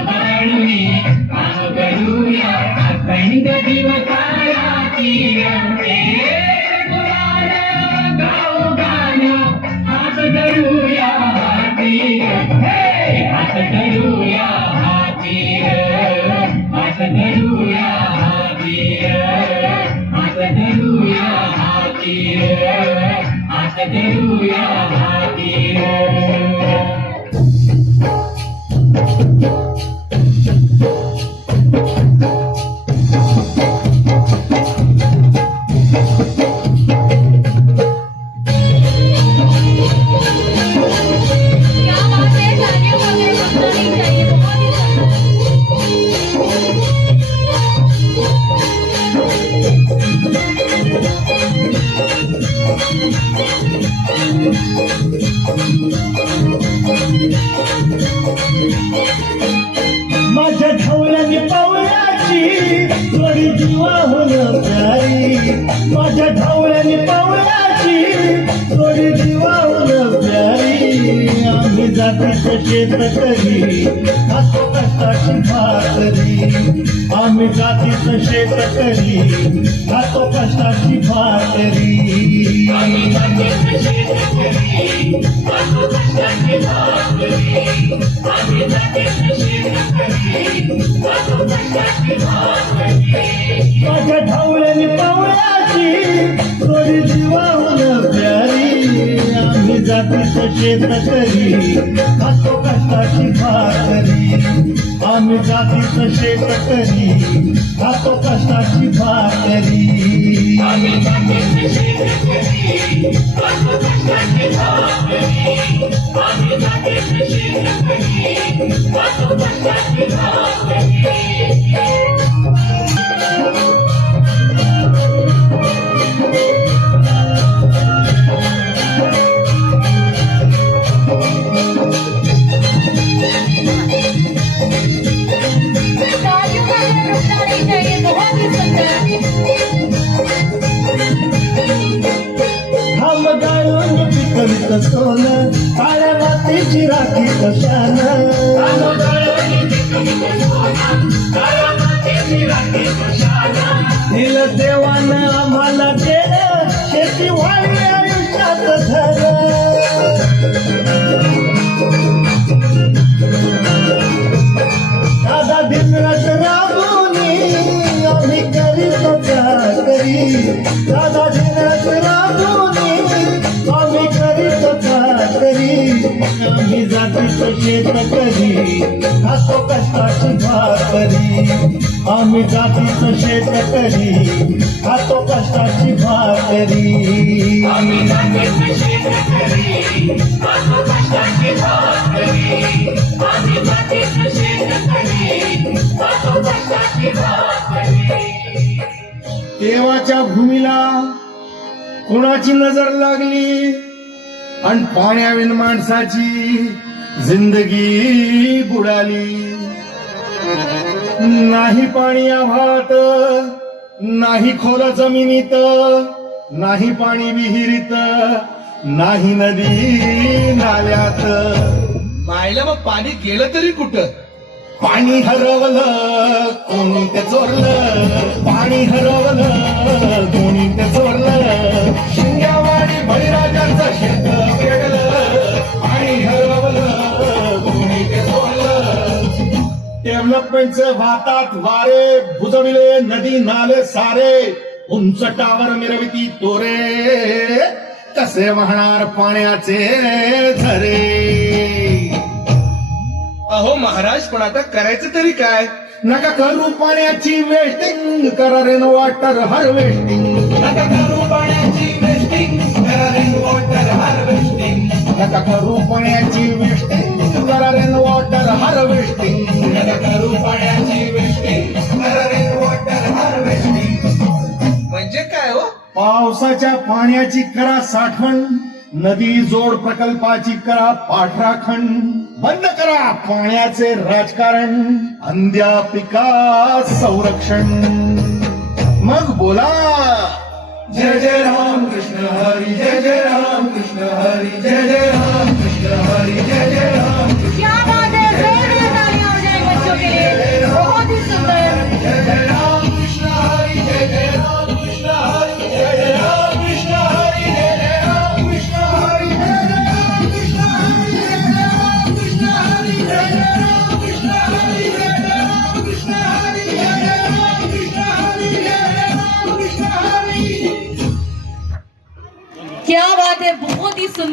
काम करूया अखंड दिवसाची गाऊ गाणं हात धरूया हाती हात धरूया हाती हात धरूया हाती हात धरूया हाती हात धरूया हाती माझ्या ढवळ्याने पावलाची थोडी जीवाहून प्यारी माझ्या ढवळ्याने पावलाची थोडी जीवाहून प्यारी आम्ही जातीचं शेतकरी खातो कष्टाची भाकरी आम्ही जातीचं शेतकरी खातो कष्टाची भाकरी आम्ही जातीचं शेतकरी खातो कष्टाची भाकरी आम्ही जातीचं शेतकरी खातो कष्टाची भाकरी माझ्या ढवळ्याने पावलाची थोडी जीवाहून प्यारी आम्ही जातीचं शेतकरी खातो कष्टाची भाकरी आम्ही जातीचं शेतकरी खातो कष्टाची भाकरी आम्ही जातीचं शेतकरी खातो कष्टाची भाकरी आम्ही जातीचं शेतकरी खातो कष्टाची भाकरी हम गाळून पिकवित सोनं काळ्या मातीची राखी कशानं दिलं देवानं आम्हाला केलं शेती वाढली आयुष्यात झालं दादा दिनरात राबूनी आम्ही करीतो करी दादा दिनरात राबूनी आम्ही करीतो करी आम्ही जातीचं शेतकरी खातो कष्टाची भाकरी आम्ही जातीचं शेतकरी खातो कष्टाची भाकरी आम्ही जातीचं शेतकरी खातो कष्टाची भाकरी आम्ही जातीचं शेतकरी खातो कष्टाची भाकरी देवाच्या भूमीला कोणाची नजर लागली आणि पाण्याविन माणसाची जिंदगी बुडाली नाही पाणी आभाळात नाही खोल जमिनीत नाही पाणी विहिरीत नाही नदी नाल्यात मायला मग पाणी गेलं तरी कुठं पाणी हरवलं कोणी ते चोरलं पाणी हरवलं कोणी ते चोरलं शिंग्यावाडी बळीराजांचं शेत वेगळं पाणी हरवलं कोणी ते चोरलं डेव्हलपमेंटचे वातात वारे बुजविले नदी नाले सारे उंच टावर मिरविती तोरे कसे वाहणार पाण्याचे झरे अहो महाराज पण आता करायचं तरी काय नका करू पाण्याची वेस्टिंग करा रेन वॉटर हार्वेस्टिंग नका करू पाण्याची वेस्टिंग करा रेन वॉटर हार्वेस्टिंग नका करू पाण्याची वेस्टिंग करा रेन वॉटर हार्वेस्टिंग नका करू पाण्याची वेस्टिंग करा रेन वॉटर हार्वेस्टिंग म्हणजे काय हो पावसाच्या पाण्याची करा साठवण नदी जोड प्रकल्पाची करा पाठराखण बंद करा पाण्याचे राजकारण अंध्या पिका संरक्षण मग बोला जय जय राम कृष्ण हरी जय जय राम कृष्ण हरी जय जय राम कृष्ण हरी जय जय राम क्या बात है, जोरदार क्या बात है, बहुत ही सुंदर